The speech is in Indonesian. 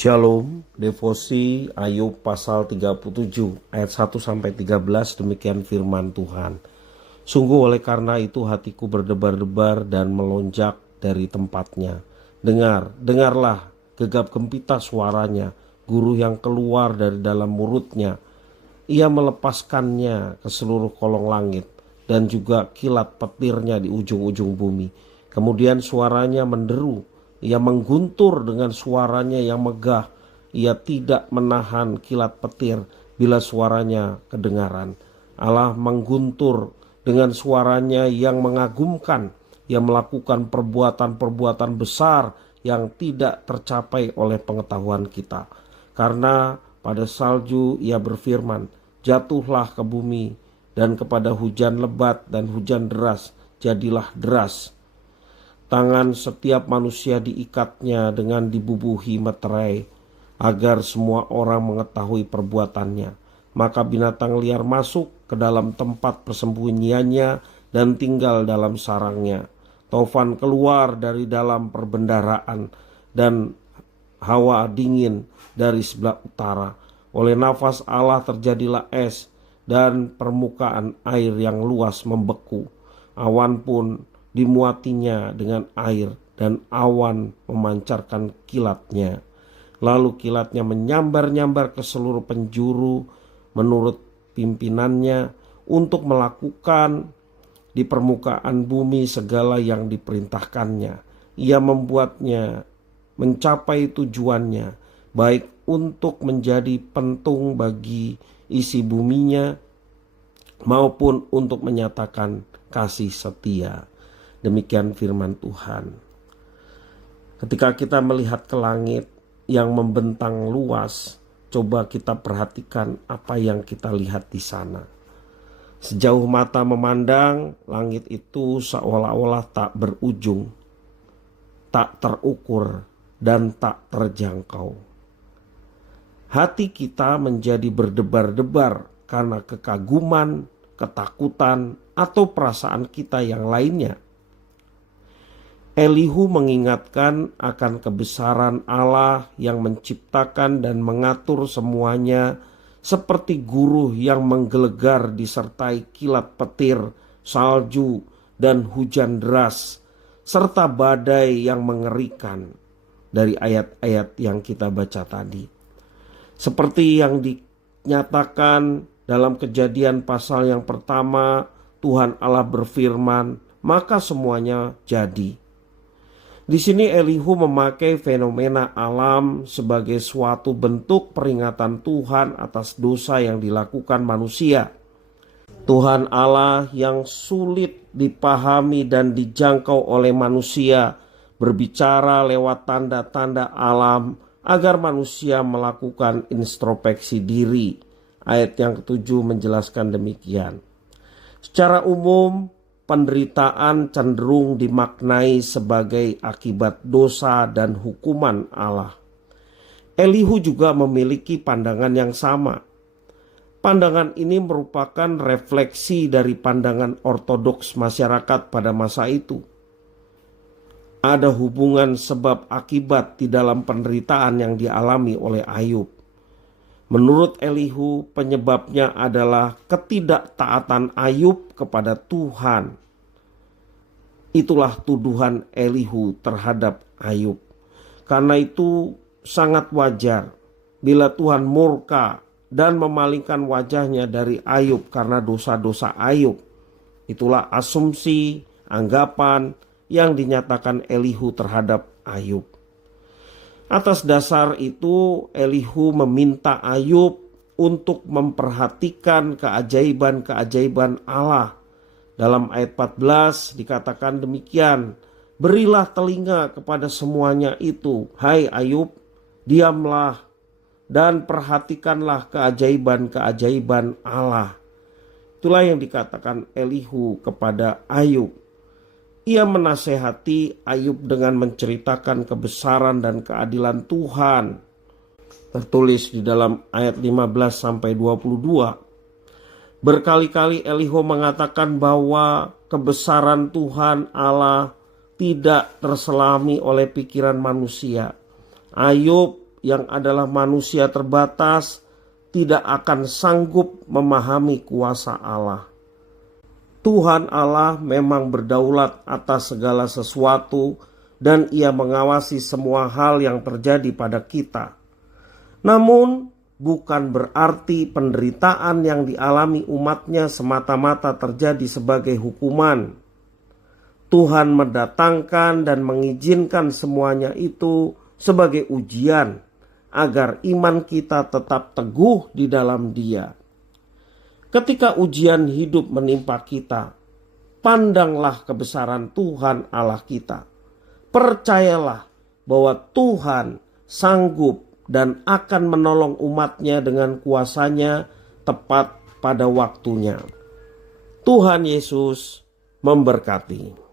Shalom, devosi Ayub pasal 37 ayat 1-13, demikian firman Tuhan. Sungguh oleh karena itu hatiku berdebar-debar dan melonjak dari tempatnya. Dengarlah gegap gempita suaranya, guru yang keluar dari dalam murutnya. Ia melepaskannya ke seluruh kolong langit dan juga kilat petirnya di ujung-ujung bumi. Kemudian suaranya menderu, ia mengguntur dengan suaranya yang megah. Ia tidak menahan kilat petir bila suaranya kedengaran. Allah mengguntur dengan suaranya yang mengagumkan. Ia melakukan perbuatan-perbuatan besar yang tidak tercapai oleh pengetahuan kita. Karena pada salju ia berfirman, jatuhlah ke bumi, dan kepada hujan lebat dan hujan deras, jadilah deras. Tangan setiap manusia diikatnya dengan dibubuhi meterai, agar semua orang mengetahui perbuatannya. Maka binatang liar masuk ke dalam tempat persembunyiannya dan tinggal dalam sarangnya. Taufan keluar dari dalam perbendaharaan dan hawa dingin dari sebelah utara. Oleh nafas Allah terjadilah es dan permukaan air yang luas membeku. Awan pun dimuatinya dengan air dan awan memancarkan kilatnya. Lalu kilatnya menyambar-nyambar ke seluruh penjuru menurut pimpinannya untuk melakukan di permukaan bumi segala yang diperintahkannya. Ia membuatnya mencapai tujuannya, baik untuk menjadi pentung bagi isi buminya maupun untuk menyatakan kasih setia. Demikian firman Tuhan. Ketika kita melihat ke langit yang membentang luas, coba kita perhatikan apa yang kita lihat di sana. Sejauh mata memandang, langit itu seolah-olah tak berujung, tak terukur, dan tak terjangkau. Hati kita menjadi berdebar-debar karena kekaguman, ketakutan, atau perasaan kita yang lainnya. Elihu mengingatkan akan kebesaran Allah yang menciptakan dan mengatur semuanya, seperti guru yang menggelegar disertai kilat petir, salju, dan hujan deras, serta badai yang mengerikan dari ayat-ayat yang kita baca tadi. Seperti yang dinyatakan dalam Kejadian pasal yang pertama, Tuhan Allah berfirman, maka semuanya jadi. Di sini Elihu memakai fenomena alam sebagai suatu bentuk peringatan Tuhan atas dosa yang dilakukan manusia. Tuhan Allah yang sulit dipahami dan dijangkau oleh manusia berbicara lewat tanda-tanda alam agar manusia melakukan introspeksi diri. Ayat yang ke-7 menjelaskan demikian. Secara umum, penderitaan cenderung dimaknai sebagai akibat dosa dan hukuman Allah. Elihu juga memiliki pandangan yang sama. Pandangan ini merupakan refleksi dari pandangan ortodoks masyarakat pada masa itu. Ada hubungan sebab akibat di dalam penderitaan yang dialami oleh Ayub. Menurut Elihu, penyebabnya adalah ketidaktaatan Ayub kepada Tuhan. Itulah tuduhan Elihu terhadap Ayub. Karena itu sangat wajar bila Tuhan murka dan memalingkan wajahnya dari Ayub karena dosa-dosa Ayub. Itulah asumsi, anggapan yang dinyatakan Elihu terhadap Ayub. Atas dasar itu Elihu meminta Ayub untuk memperhatikan keajaiban-keajaiban Allah. Dalam ayat 14 dikatakan demikian, berilah telinga kepada semuanya itu, hai Ayub, diamlah dan perhatikanlah keajaiban-keajaiban Allah. Itulah yang dikatakan Elihu kepada Ayub. Ia menasehati Ayub dengan menceritakan kebesaran dan keadilan Tuhan. Tertulis di dalam ayat 15-22. Berkali-kali Elihu mengatakan bahwa kebesaran Tuhan Allah tidak terselami oleh pikiran manusia. Ayub yang adalah manusia terbatas tidak akan sanggup memahami kuasa Allah. Tuhan Allah memang berdaulat atas segala sesuatu dan Ia mengawasi semua hal yang terjadi pada kita. Namun, bukan berarti penderitaan yang dialami umatnya semata-mata terjadi sebagai hukuman. Tuhan mendatangkan dan mengizinkan semuanya itu sebagai ujian, agar iman kita tetap teguh di dalam Dia. Ketika ujian hidup menimpa kita, pandanglah kebesaran Tuhan Allah kita. Percayalah bahwa Tuhan sanggup dan akan menolong umatnya dengan kuasanya tepat pada waktunya. Tuhan Yesus memberkati.